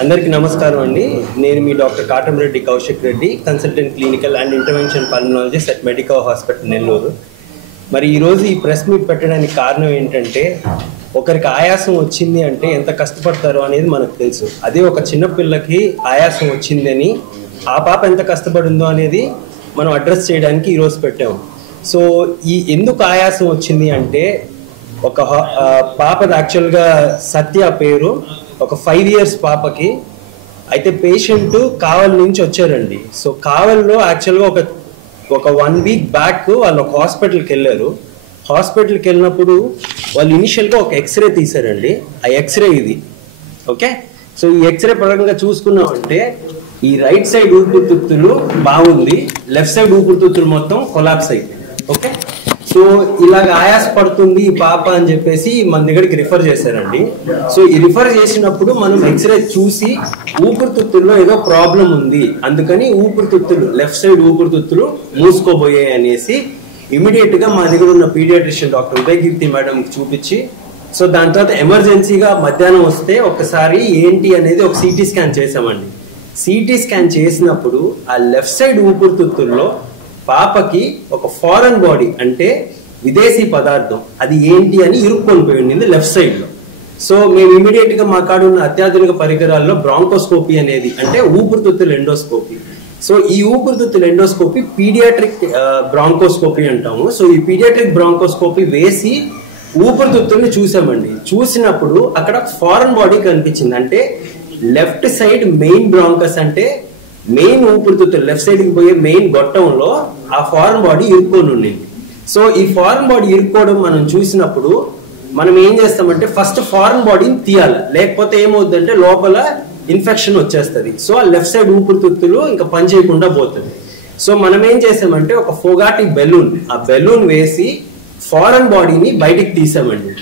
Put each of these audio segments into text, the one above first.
అందరికీ నమస్కారం అండి. నేను మీ doctor Katamreddy Kaushik Reddy, consultant clinical and intervention pulmonologist at Medicover hospital Nellore. మరి ఈరోజు ఈ ప్రెస్ మీట్ పెట్టడానికి కారణం ఏంటంటే, ఒకరికి ఆయాసం వచ్చింది అంటే ఎంత కష్టపడతారో అనేది మనకు తెలుసు. అదే ఒక చిన్న పిల్లకి ఆయాసం వచ్చిందని ఆ పాప ఎంత కష్టపడిందో అనేది మనం అడ్రస్ చేయడానికి ఈరోజు పెట్టాము. సో ఈ ఎందుకు ఆయాసం వచ్చింది అంటే, ఒక పాపది యాక్చువల్గా సత్య పేరు, ఒక 5 years పాపకి. అయితే పేషెంట్ కావల్ నుంచి వచ్చారండి. సో కావల్లో యాక్చువల్గా ఒక 1 week బ్యాక్ వాళ్ళు ఒక హాస్పిటల్కి వెళ్ళారు. హాస్పిటల్కి వెళ్ళినప్పుడు వాళ్ళు ఇనిషియల్గా ఒక ఎక్స్రే తీశారండి. ఆ ఎక్స్రే ఇది ఓకే. సో ఈ ఎక్స్రే పరంగా చూసుకున్నామంటే ఈ రైట్ సైడ్ ఊపిరితిత్తులు బాగుంది, లెఫ్ట్ సైడ్ ఊపిరితిత్తులు మొత్తం కొలాప్స్ అయిపోయింది. ఓకే. సో ఇలాగ ఆయాస పడుతుంది ఈ పాప అని చెప్పేసి మన దగ్గరికి రిఫర్ చేశారండి. సో ఈ రిఫర్ చేసినప్పుడు మనం ఎక్స్రే చూసి ఊపిరితిత్తుల్లో ఏదో ప్రాబ్లం ఉంది, అందుకని ఊపిరితిత్తులు లెఫ్ట్ సైడ్ ఊపిరితిత్తులు మూసుకోబోయాయి అనేసి ఇమీడియట్ గా మా దగ్గర ఉన్న పీడియాట్రిషియన్ డాక్టర్ ఉదయకీర్తి మేడంకి చూపించి, సో దాని తర్వాత ఎమర్జెన్సీగా మధ్యాహ్నం వస్తే ఒకసారి ఏంటి అనేది ఒక సిటీ స్కాన్ చేసామండి. సిటీ స్కాన్ చేసినప్పుడు ఆ లెఫ్ట్ సైడ్ ఊపిరితిత్తుల్లో పాపకి ఒక ఫారెన్ బాడీ అంటే విదేశీ పదార్థం అది ఏంటి అని ఇరుక్కొని పోయింది లెఫ్ట్ సైడ్ లో. సో మేము ఇమీడియట్ గా మా కాడ ఉన్న అత్యాధునిక పరికరాల్లో బ్రాంకోస్కోపీ అనేది అంటే ఊపిరితిత్తుల ఎండోస్కోపీ. సో ఈ ఊపిరితిత్తుల ఎండోస్కోపీ పీడియాట్రిక్ బ్రాంకోస్కోపీ అంటాము. సో ఈ పీడియాట్రిక్ బ్రాంకోస్కోపీ వేసి ఊపిరితిత్తుల్ని చూసామండి. చూసినప్పుడు అక్కడ ఫారెన్ బాడీ కనిపించింది. అంటే లెఫ్ట్ సైడ్ మెయిన్ బ్రాంకస్ అంటే మెయిన్ ఊపిరితిత్తులు లెఫ్ట్ సైడ్ కి పోయే మెయిన్ గొట్టంలో ఆ ఫారెన్ బాడీ ఇరుక్కొని ఉండింది. సో ఈ ఫారెన్ బాడీ ఇరుక్కోవడం మనం చూసినప్పుడు మనం ఏం చేస్తామంటే ఫస్ట్ ఫారెన్ బాడీని తీయాలి, లేకపోతే ఏమవుతుందంటే లోపల ఇన్ఫెక్షన్ వచ్చేస్తుంది. సో ఆ లెఫ్ట్ సైడ్ ఊపిరితిత్తులు ఇంకా పని చేయకుండా పోతుంది. సో మనం ఏం చేసామంటే ఒక ఫోగాటి బెలూన్, ఆ బెలూన్ వేసి ఫారెన్ బాడీని బయటికి తీసామండి.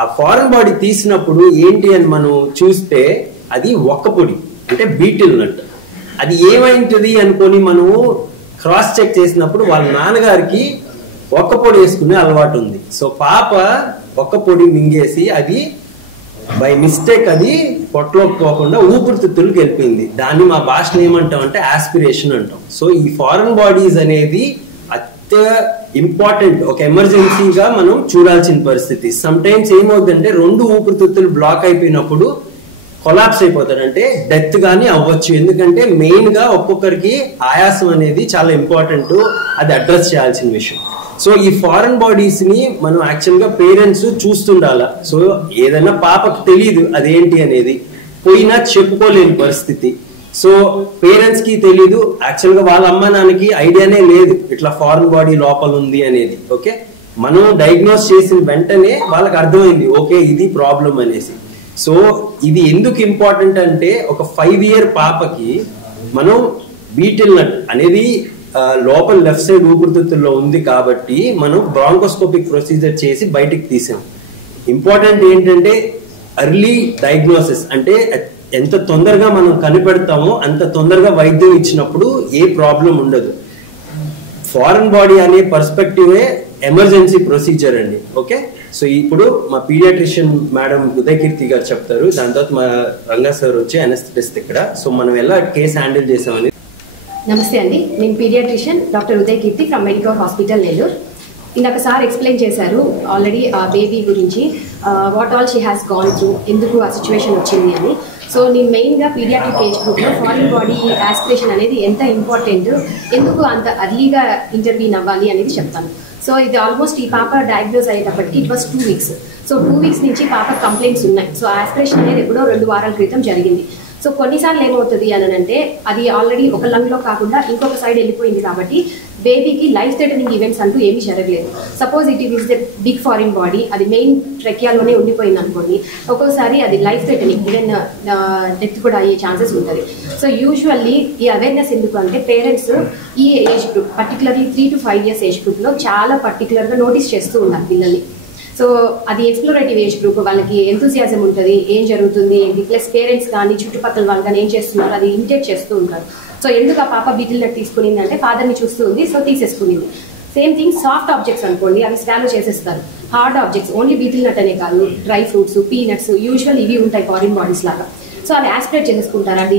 ఆ ఫారెన్ బాడీ తీసినప్పుడు ఏంటి అని మనం చూస్తే అది ఒక్కపొడి అంటే బీటిల్ నట్. అది ఏమైంటది అనుకొని మనము క్రాస్ చెక్ చేసినప్పుడు వాళ్ళ నాన్నగారికి ఒక్క పొడి వేసుకునే అలవాటు ఉంది. సో పాప ఒక్క పొడి మింగేసి అది బై మిస్టేక్ అది పొట్టలోకి పోకుండా ఊపిరితిత్తులకు వెళ్ళిపోయింది. దాన్ని మా భాషను ఏమంటాం అంటే ఆస్పిరేషన్ అంటాం. సో ఈ ఫారెన్ బాడీస్ అనేది అత్య ఇంపార్టెంట్, ఒక ఎమర్జెన్సీగా మనం చూడాల్సిన పరిస్థితి. సమ్ టైమ్స్ ఏమవుతుందంటే 2 ఊపిరితిత్తులు బ్లాక్ అయిపోయినప్పుడు కొలాప్స్ అయిపోతారంటే డెత్ గానీ అవ్వచ్చు. ఎందుకంటే మెయిన్ గా ఒక్కొక్కరికి ఆయాసం అనేది చాలా ఇంపార్టెంట్, అది అడ్రస్ చేయాల్సిన విషయం. సో ఈ ఫారెన్ బాడీస్ ని మనం యాక్చువల్ గా పేరెంట్స్ చూస్తుండాల. సో ఏదైనా పాపకు తెలియదు అదేంటి అనేది, పోయినా చెప్పుకోలేని పరిస్థితి. సో పేరెంట్స్ కి తెలీదు, యాక్చువల్ గా వాళ్ళ అమ్మ నాన్నకి ఐడియానే లేదు ఇట్లా ఫారెన్ బాడీ లోపల ఉంది అనేది. ఓకే, మనం డయాగ్నోస్ చేసిన వెంటనే వాళ్ళకి అర్థమైంది ఓకే ఇది ప్రాబ్లం అనేసి. సో ఇది ఎందుకు ఇంపార్టెంట్ అంటే ఒక 5 year పాపకి మనం బీటిల్ నట్ అనేది లోపల లెఫ్ట్ సైడ్ ఊపిరితిత్తుల్లో ఉంది కాబట్టి మనం బ్రాంకోస్కోపిక్ ప్రొసీజర్ చేసి బయటికి తీసాం. ఇంపార్టెంట్ ఏంటంటే ఎర్లీ డయాగ్నోసిస్, అంటే ఎంత తొందరగా మనం కనిపెడతామో అంత తొందరగా వైద్యం ఇచ్చినప్పుడు ఏ ప్రాబ్లం ఉండదు. ఫారెన్ బాడీ అనే పర్స్పెక్టివే ఎమర్జెన్సీ ప్రొసీజర్ అండి. ఓకే, సో ఇప్పుడు మా పీడియాట్రిషియన్ మేడం ఉదయకీర్తి గారు చెప్తారు, దాని తర్వాత మా రంగా సార్ వచ్చి అనస్థెటిస్ట్ ఇక్కడ. సో మనం ఎలా కేసు హ్యాండిల్ చేసామని. నమస్తే అండి, నేను paediatrician doctor Udayakeerthi from Medicover hospital Nellore. ఇందాక సార్ ఎక్స్ప్లెయిన్ చేశారు ఆల్రెడీ ఆ బేబీ గురించి, what all she has gone through, ఎందుకు ఆ సిచ్యువేషన్ వచ్చింది అని. సో నేను మెయిన్గా పీడియాట్రిక్ ఏజ్ గ్రూప్లో ఫారిన్ బాడీ ఆస్పిరేషన్ అనేది ఎంత ఇంపార్టెంట్, ఎందుకు అంత అర్లీగా ఇంటర్వ్యూన్ అవ్వాలి అనేది చెప్తాను. సో ఇది ఆల్మోస్ట్ ఈ పాప డయాగ్నోజ్ అయ్యేటప్పటికి it was 2 weeks. So 2 weeks నుంచి పాప కంప్లైంట్స్ ఉన్నాయి. సో ఆస్పిరేషన్ అనేది ఎప్పుడో 2 వారాల క్రితం జరిగింది. సో కొన్నిసార్లు ఏమవుతుంది అని అంటే అది ఆల్రెడీ ఒక లంగ్లో కాకుండా ఇంకొక సైడ్ వెళ్ళిపోయింది కాబట్టి బేబీకి లైఫ్ థ్రెటనింగ్ ఈవెంట్స్ అంటూ ఏమీ జరగలేదు. Suppose it is the big foreign body, అది మెయిన్ ట్రెకియాలోనే ఉండిపోయింది అనుకోండి, ఒక్కోసారి అది లైఫ్ థ్రెటనింగ్ ఈవెన్ డెత్ కూడా అయ్యే ఛాన్సెస్ ఉంటుంది. సో యూజువల్లీ ఈ అవేర్నెస్ ఎందుకు అంటే పేరెంట్స్ ఈ age group particularly 3 to 5 years age గ్రూప్లో చాలా పర్టికులర్గా నోటీస్ చేస్తూ ఉన్నారు పిల్లల్ని. సో అది ఎక్స్ప్లోరేటివ్ ఏజ్ గ్రూప్, వాళ్ళకి ఎంతూజియాజం ఉంటుంది, ఏం జరుగుతుంది ఏంటి, ప్లస్ పేరెంట్స్ కానీ చుట్టుపక్కల వాళ్ళు కానీ ఏం చేస్తున్నారు అది ఇమిటేట్ చేస్తూ ఉంటారు. సో ఎందుకు ఆ పాప బీటిల్ నట్ తీసుకునింది అంటే ఫాదర్ని చూస్తూ ఉంది, సో తీసేసుకునింది. సేమ్ థింగ్ సాఫ్ట్ ఆబ్జెక్ట్స్ అనుకోండి, అవి స్వాలో చేసేస్తారు. Hard objects only betel nut అనే కాదు, డ్రై ఫ్రూట్స్, పీనట్స్ యూజువల్ ఇవి ఉంటాయి ఫారిన్ బాడీస్ లాగా. సో అవి యాస్పిరేట్ చేసుకుంటారు, అది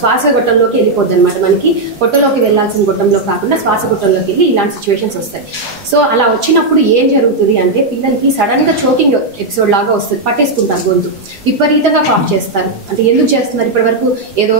శ్వాస గొట్టంలోకి వెళ్ళిపోద్ది అనమాట. మనకి పొట్టలోకి వెళ్ళాల్సిన గొట్టంలో కాకుండా శ్వాస గొట్టంలోకి వెళ్ళి ఇలాంటి సిచ్యువేషన్స్ వస్తాయి. సో అలా వచ్చినప్పుడు ఏం జరుగుతుంది అంటే పిల్లలకి సడన్ గా చోకింగ్ ఎపిసోడ్ లాగా వస్తుంది, పట్టేసుకుంటారు గొంతు, విపరీతంగా కాఫ్ చేస్తారు. అంటే ఎందుకు చేస్తున్నారు, ఇప్పటి వరకు ఏదో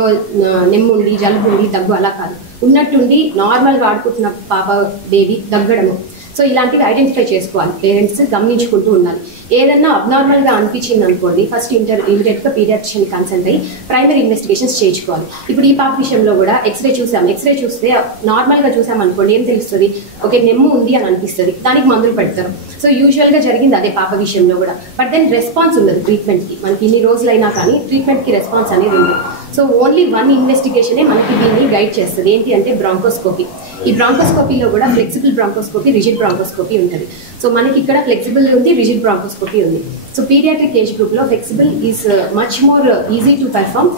నెమ్ముండి జలుబు ఉండి దగ్గు అలా కాదు, ఉన్నట్టుండి నార్మల్గా ఆడుకుంటున్న పాప బేబీ దగ్గడము. సో ఇలాంటివి ఐడెంటిఫై చేసుకోవాలి, పేరెంట్స్ గమనించుకుంటూ ఉండాలి. ఏదన్నా అబ్నార్మల్గా అనిపించింది అనుకోండి, ఫస్ట్ ఇమీడియట్గా పీడియాట్రిషియన్ కన్సల్ట్ అయ్యి ప్రైమరీ ఇన్వెస్టిగేషన్స్ చేయించుకోవాలి. ఇప్పుడు ఈ పాప విషయంలో కూడా ఎక్స్రే చూసాం, ఎక్స్రే చూస్తే నార్మల్గా చూసాం అనుకోండి ఏం తెలుస్తుంది, ఓకే నెమ్ము ఉంది అని అనిపిస్తుంది, దానికి మందులు పెడతారు. సో యూజువల్గా జరిగింది అదే పాప విషయంలో కూడా. బట్ దెన్ రెస్పాన్స్ ఉండదు ట్రీట్మెంట్కి, మనకి ఇన్ని రోజులైనా కానీ ట్రీట్మెంట్కి రెస్పాన్స్ అనేది ఉంది. సో ఓన్లీ వన్ ఇన్వెస్టిగేషనే మనకి దీన్ని గైడ్ చేస్తుంది, ఏంటి అంటే బ్రాంకోస్కోపీ. ఈ బ్రాంకోస్కోపీలో కూడా ఫ్లెక్సిబుల్ బ్రాంకోస్కోపీ, రిజిడ్ బ్రాంకోస్కోపీ ఉంటుంది. సో మనకి ఇక్కడ ఫ్లెక్సిబుల్ ఉంది, రిజిడ్ బ్రాంకోస్కోపీ ఉంది. సో పీడియాట్రిక్ ఏజ్ గ్రూప్లో flexible is much more easy to perform.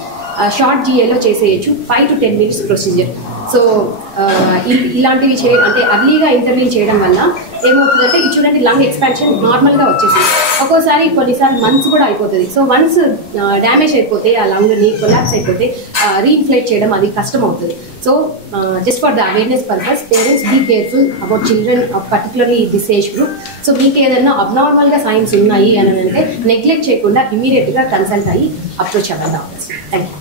Short జిఏలో చేసేయచ్చు, 5 to 10 minutes ప్రొసీజర్. సో ఇలాంటివి అంటే అర్లీగా ఇంటర్వ్యూ చేయడం వల్ల ఏమవుతుందంటే ఇది చూడండి లంగ్ ఎక్స్పాన్షన్ నార్మల్గా వచ్చేసింది, ఒక్కోసారి కొన్నిసార్లు మంత్స్ కూడా అయిపోతుంది. సో వన్స్ డ్యామేజ్ అయిపోతే ఆ లంగ్ని కొలాప్స్ అయిపోతే రీఇన్ఫ్లేట్ చేయడం అది కష్టం అవుతుంది. So just for the awareness purpose parents be careful about children particularly this age group. So మీకు ఏదైనా అబ్నార్మల్గా సైన్స్ ఉన్నాయి అని అంటే నెగ్లెక్ట్ చేయకుండా ఇమీడియట్గా కన్సల్ట్ అయ్యి అప్రోచ్ అవ్వాలి. Thank you.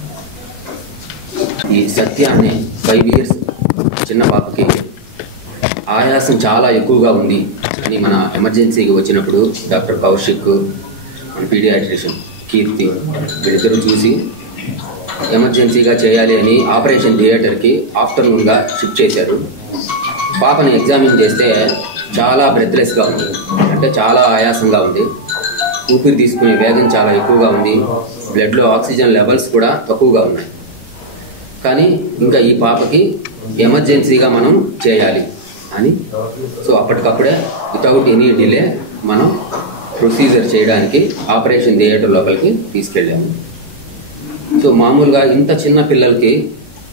ఈ సత్య అనే 5 years చిన్న పాపకి ఆయాసం చాలా ఎక్కువగా ఉంది అని మన ఎమర్జెన్సీకి వచ్చినప్పుడు డాక్టర్ కౌశిక్, మన పీడియాట్రిషియన్ కీర్తి వీళ్ళిద్దరూ చూసి ఎమర్జెన్సీగా చేయాలి అని ఆపరేషన్ థియేటర్కి ఆఫ్టర్నూన్గా షిఫ్ట్ చేశారు. పాపని ఎగ్జామిన్ చేస్తే చాలా బ్రెత్లెస్గా ఉంది, అంటే చాలా ఆయాసంగా ఉంది, ఊపిరి తీసుకునే వేగం చాలా ఎక్కువగా ఉంది, బ్లడ్లో ఆక్సిజన్ లెవెల్స్ కూడా తక్కువగా ఉన్నాయి. కానీ ఇంకా ఈ పాపకి ఎమర్జెన్సీగా మనం చేయాలి అని సో అప్పటికప్పుడే వితౌట్ ఎనీ డిలే మనం ప్రొసీజర్ చేయడానికి ఆపరేషన్ థియేటర్ లోపలికి తీసుకెళ్ళాము. సో మామూలుగా ఇంత చిన్న పిల్లలకి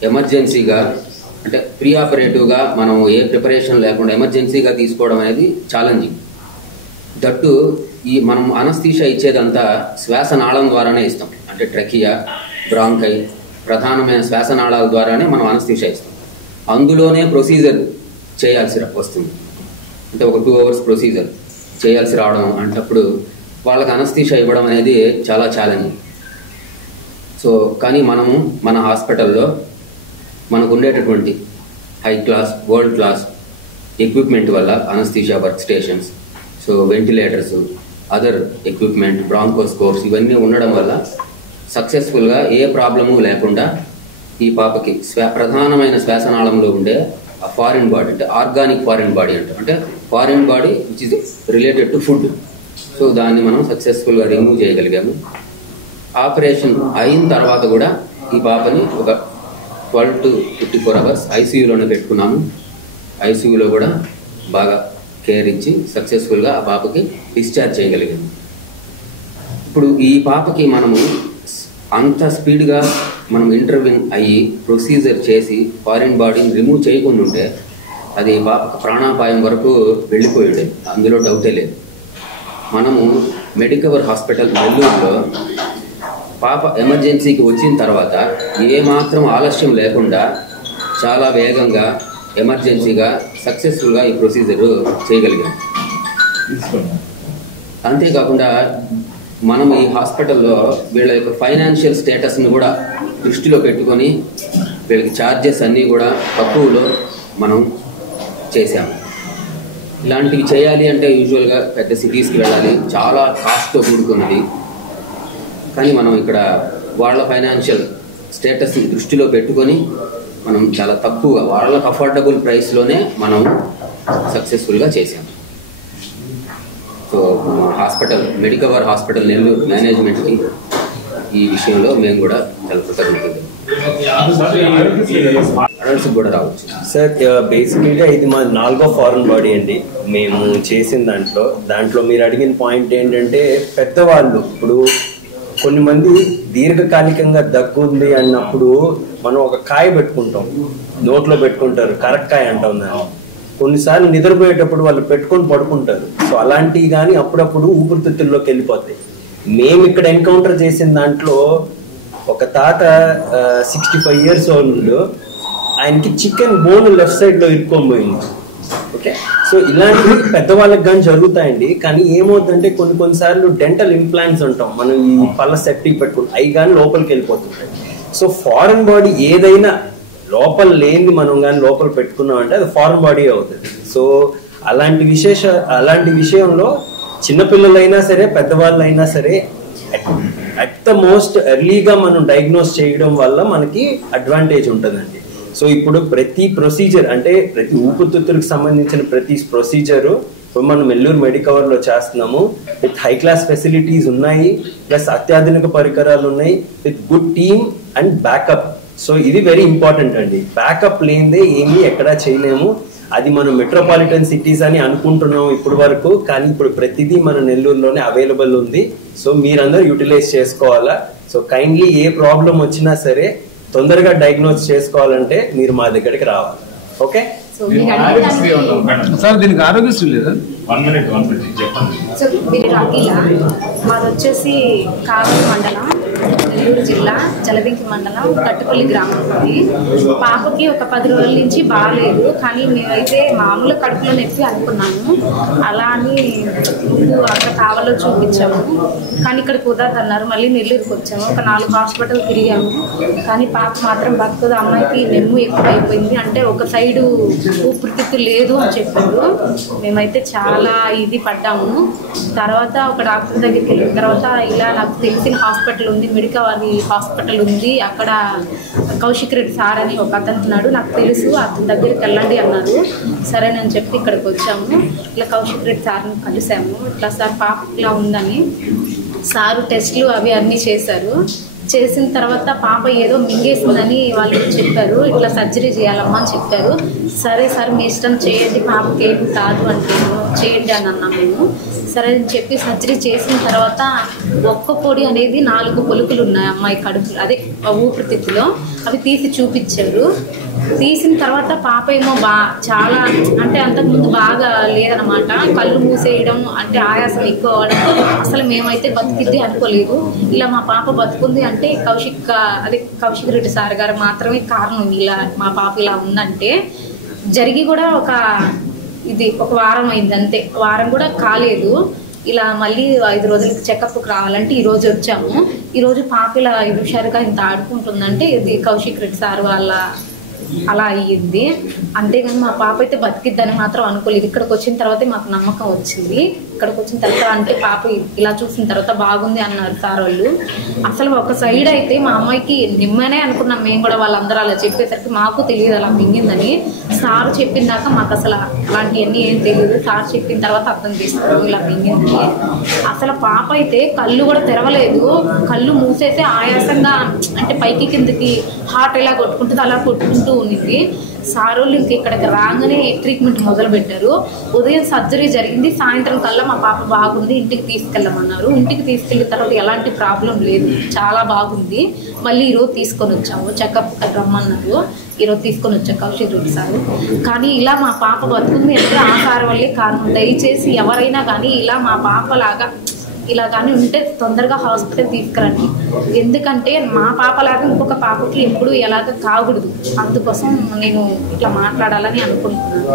ఎమర్జెన్సీగా అంటే ప్రీ ఆపరేటివ్గా మనం ఏ ప్రిపరేషన్ లేకుండా ఎమర్జెన్సీగా తీసుకోవడం అనేది ఛాలెంజింగ్. దట్టు ఈ మనం అనస్థీషియా ఇచ్చేదంతా శ్వాసనాళం ద్వారానే ఇస్తాం, అంటే ట్రకియా, బ్రాంకై, ప్రధానమైన శ్వాసనాళాల ద్వారానే మనం అనస్థీషియా ఇస్తాం. అందులోనే ప్రొసీజర్ చేయాల్సి వస్తుంది, అంటే ఒక 2 hours ప్రొసీజర్ చేయాల్సి రావడం అంటప్పుడు వాళ్ళకి అనస్థీషియా ఇవ్వడం అనేది చాలా ఛాలెంజింగ్. సో కానీ మనము మన హాస్పిటల్లో మనకు ఉండేటటువంటి high class world class equipment వల్ల anaesthesia work stations, so ventilators, other equipment, bronchoscopes ఇవన్నీ ఉండడం వల్ల సక్సెస్ఫుల్గా ఏ ప్రాబ్లము లేకుండా ఈ పాపకి ప్రధానమైన శ్వాసనాళంలో ఉండే ఆ ఫారిన్ బాడీ, అంటే ఆర్గానిక్ ఫారిన్ బాడీ అంటారు, అంటే foreign body which is related to food, so దాన్ని మనం సక్సెస్ఫుల్గా రిమూవ్ చేయగలిగాము. ఆపరేషన్ అయిన తర్వాత కూడా ఈ పాపని ఒక 12 to 54 hours ఐసీయూలోనే పెట్టుకున్నాము. ఐసీయూలో కూడా బాగా కేర్ ఇచ్చి సక్సెస్ఫుల్గా ఆ పాపకి డిశ్చార్జ్ చేయగలిగాము. ఇప్పుడు ఈ పాపకి మనము అంత స్పీడ్గా మనం ఇంటర్వ్యూన్ అయ్యి ప్రొసీజర్ చేసి ఫారిన్ బాడీని రిమూవ్ చేయకుండా ఉంటే అది పాప ప్రాణాపాయం వరకు వెళ్ళిపోయి ఉండేది, అందులో డౌటే లేదు. మనము మెడికవర్ హాస్పిటల్ నెల్లూరులో పాప ఎమర్జెన్సీకి వచ్చిన తర్వాత ఏమాత్రం ఆలస్యం లేకుండా చాలా వేగంగా ఎమర్జెన్సీగా సక్సెస్ఫుల్గా ఈ ప్రొసీజర్ చేయగలిగాం. అంతేకాకుండా మనం ఈ హాస్పిటల్లో వీళ్ళ యొక్క ఫైనాన్షియల్ స్టేటస్ని కూడా దృష్టిలో పెట్టుకొని వీళ్ళకి ఛార్జెస్ అన్నీ కూడా తక్కువలో మనం చేసాము. ఇలాంటివి చేయాలి అంటే యూజువల్గా పెద్ద సిటీస్కి వెళ్ళాలి, చాలా కాస్ట్తో కూడుకున్నది. కానీ మనం ఇక్కడ వాళ్ళ ఫైనాన్షియల్ స్టేటస్ని దృష్టిలో పెట్టుకొని మనం చాలా తక్కువగా వాళ్ళకి అఫోర్డబుల్ ప్రైస్లోనే మనం సక్సెస్ఫుల్గా చేసాము. So hospital Medicover hospital Nellore మేనేజ్మెంట్కి ఈ విషయంలో మేము కూడా చాలా కృతజ్ఞతలు. అడల్ట్స్ కూడా రావచ్చు సార్. బేసిక్గా ఇది మా 4వ ఫారెన్ బాడీ అండి మేము చేసిన దాంట్లో మీరు అడిగిన పాయింట్ ఏంటంటే పెద్దవాళ్ళు ఇప్పుడు కొన్ని మంది దీర్ఘకాలికంగా దగ్గు ఉంది అన్నప్పుడు మనం ఒక కాయ పెట్టుకుంటాం, నోట్లో పెట్టుకుంటారు, కరక్కాయ అంటాం దాన్ని. కొన్నిసార్లు నిద్రపోయేటప్పుడు వాళ్ళు పెట్టుకొని పడుకుంటారు. సో అలాంటివి కానీ అప్పుడప్పుడు ఊపిరితిత్తుల్లోకి వెళ్ళిపోతాయి. మేము ఇక్కడ ఎన్కౌంటర్ చేసిన దాంట్లో ఒక తాత 65 years old, ఆయనకి చికెన్ బోన్ లెఫ్ట్ సైడ్లో ఇరుక్కోబోయింది. ఓకే, సో ఇలాంటివి పెద్దవాళ్ళకి కానీ జరుగుతాయండి. కానీ ఏమవుతుందంటే కొన్నిసార్లు డెంటల్ ఇంప్లాంట్స్ ఉంటాం, మనం ఈ పళ్ళ సెట్టింగ్ పెట్టుకుంటాం, అవి కానీ లోపలికి వెళ్ళిపోతుంటాయి. సో ఫారెన్ బాడీ ఏదైనా లోపల లేని మనం కానీ లోపల పెట్టుకున్నాం అంటే అది ఫారెన్ బాడీ అవుతుంది. సో అలాంటి విషయంలో చిన్నపిల్లలైనా సరే పెద్దవాళ్ళైనా సరే అట్ ద మోస్ట్ ఎర్లీగా మనం డయాగ్నోస్ చేయడం వల్ల మనకి అడ్వాంటేజ్ ఉంటుందండి. సో ఇప్పుడు ప్రతి ప్రొసీజర్ అంటే ప్రతి ఊపిరితిత్తులకు సంబంధించిన ప్రతి ప్రొసీజరు ఇప్పుడు మనం నెల్లూరు మెడికవర్లో చేస్తున్నాము. విత్ హై క్లాస్ ఫెసిలిటీస్ ఉన్నాయి, ప్లస్ అత్యాధునిక పరికరాలు ఉన్నాయి, with good team and backup. So ఇది వెరీ ఇంపార్టెంట్ అండి. బ్యాకప్ లేనిదే ఏమీ ఎక్కడా చేయలేము. అది మనం మెట్రోపాలిటన్ సిటీస్ అని అనుకుంటున్నాం ఇప్పుడు వరకు, కానీ ఇప్పుడు ప్రతిదీ మన నెల్లూరులోనే అవైలబుల్ ఉంది. సో మీరందరూ యూటిలైజ్ చేసుకోవాలా. సో కైండ్లీ ఏ ప్రాబ్లం వచ్చినా సరే తొందరగా డయాగ్నోస్ చేసుకోవాలంటే మీరు మా దగ్గరికి రావాలి. ఓకే సార్, దీనికి ఆరోగ్యశ్రీ లేదా? సో మీరు అఖిల, మాది వచ్చేసి కావలి మండలం, నెల్లూరు జిల్లా, జలదింకి మండలం, కట్టుపల్లి గ్రామం. పాపకి ఒక 10 రోజుల నుంచి బాగాలేదు, కానీ మేమైతే మామూలు కడుపులో నొప్పి అనుకున్నాము. అలా అని ముందు అక్కడ కావలో చూపించాము, కానీ ఇక్కడ కుదరదన్నారు. మళ్ళీ నెల్లూరుకి వచ్చాము, ఒక 4 హాస్పిటల్ తిరిగాము, కానీ పాప మాత్రం బతుకుదు. అమ్మాయికి నెమ్ము ఎక్కువ అయిపోయింది, అంటే ఒక సైడు ఊపిరితిత్తు లేదు అని చెప్పారు. మేమైతే చాలా ఇది పడ్డాము. తర్వాత ఒక డాక్టర్ దగ్గరికి వెళ్ళిన తర్వాత ఇలా నాకు తెలిసిన హాస్పిటల్ ఉంది, మెడికవర్ హాస్పిటల్ ఉంది, అక్కడ కౌశిక్ రెడ్డి సార్ అని ఒక అతను ఉన్నాడు, నాకు తెలుసు, అతని దగ్గరికి వెళ్ళండి అన్నారు. సరేనని చెప్పి ఇక్కడికి వచ్చాము. ఇట్లా కౌశిక్ రెడ్డి సార్ని కలిసాము. ఇట్లా సార్ పాప ఇలా ఉందని సారు టెస్ట్లు అవి అన్నీ చేశారు. చేసిన తర్వాత పాప ఏదో మింగేసిందని వాళ్ళు చెప్పారు. ఇట్లా సర్జరీ చేయాలమ్మా అని చెప్పారు. సరే సార్ మీ ఇష్టం చేయండి, పాపకి ఏమి కాదు అంటే చేయండి అని అన్నాం మేము. సరే అని చెప్పి సర్జరీ చేసిన తర్వాత ఒక్క పొడి అనేది 4 పొలుకులు ఉన్నాయి అమ్మాయి కడుపు, అదే ఊపిరితిత్తులో. అవి తీసి చూపించారు. తీసిన తర్వాత పాప ఏమో చాలా అంటే అంతకుముందు బాగా లేదనమాట. కళ్ళు మూసేయడం, అంటే ఆయాసం ఎక్కువ అవడం. అసలు మేమైతే బతికిద్ది అనుకోలేదు. ఇలా మా పాప బతుకుంది అంటే కౌశిక్ రెడ్డి సార్ గారు మాత్రమే కారణం. ఇలా మా పాప ఇలా ఉందంటే జరిగి కూడా ఒక వారం అయింది అంతే, వారం కూడా కాలేదు. ఇలా మళ్ళీ 5 రోజులకి చెకప్కి రావాలంటే ఈరోజు వచ్చాము. ఈరోజు పాప ఇలా హుషారుగా ఇంత ఆడుకుంటుందంటే ఇది కౌశిక్ రెడ్డి సార్ వాళ్ళ అలా అయ్యింది. అంతేగాని మా పాప అయితే బతికిద్దని మాత్రం అనుకోలేదు. ఇక్కడికి వచ్చిన తర్వాతే మాకు నమ్మకం వచ్చింది. ఇక్కడికి వచ్చిన తర్వాత అంటే పాప ఇలా చూసిన తర్వాత బాగుంది అన్నారు సార్ వాళ్ళు. అసలు ఒక సైడ్ అయితే మా అమ్మాయికి నిమ్మనే అనుకున్నాం మేము కూడా. వాళ్ళందరూ అలా చెప్పేసరికి మాకు తెలియదు అలా మింగిందని. సార్ చెప్పిన దాకా మాకు అసలు అలాంటివన్నీ ఏం తెలియదు. సార్ చెప్పిన తర్వాత అర్థం చేసుకోవడం ఇలా మింగిందని. అసలు పాప అయితే కళ్ళు కూడా తెరవలేదు, కళ్ళు మూసేస్తే ఆయాసంగా అంటే పైకి కిందకి హార్ట్ ఎలా కొట్టుకుంటుందో అలా కొట్టుకుంటూ ఉన్నింది. సార్ వాళ్ళు ఇంక ఇక్కడికి రాగానే ట్రీట్మెంట్ మొదలు పెట్టారు. ఉదయం సర్జరీ జరిగింది, సాయంత్రం కల్లా మా పాప బాగుంది, ఇంటికి తీసుకెళ్ళమన్నారు. ఇంటికి తీసుకెళ్ళిన తర్వాత ఎలాంటి ప్రాబ్లం లేదు, చాలా బాగుంది. మళ్ళీ ఈరోజు తీసుకొని వచ్చాము, చెకప్ రమ్మన్నారు. ఈరోజు తీసుకొని వచ్చాం కౌశిక్ రెడ్డి సార్. కానీ ఇలా మా పాప బతుకుంది అంటే ఆ సార్ వల్లే కారణం. దయచేసి ఎవరైనా కానీ ఇలా మా పాపలాగా ఇలా కానీ ఉంటే తొందరగా హాస్పిటల్ తీసుకురండి. ఎందుకంటే మా పాపలాగా ఇంకొక పాపకి ఎప్పుడు ఎలాగ కాకూడదు. అందుకోసం నేను ఇట్లా మాట్లాడాలని అనుకుంటున్నాను.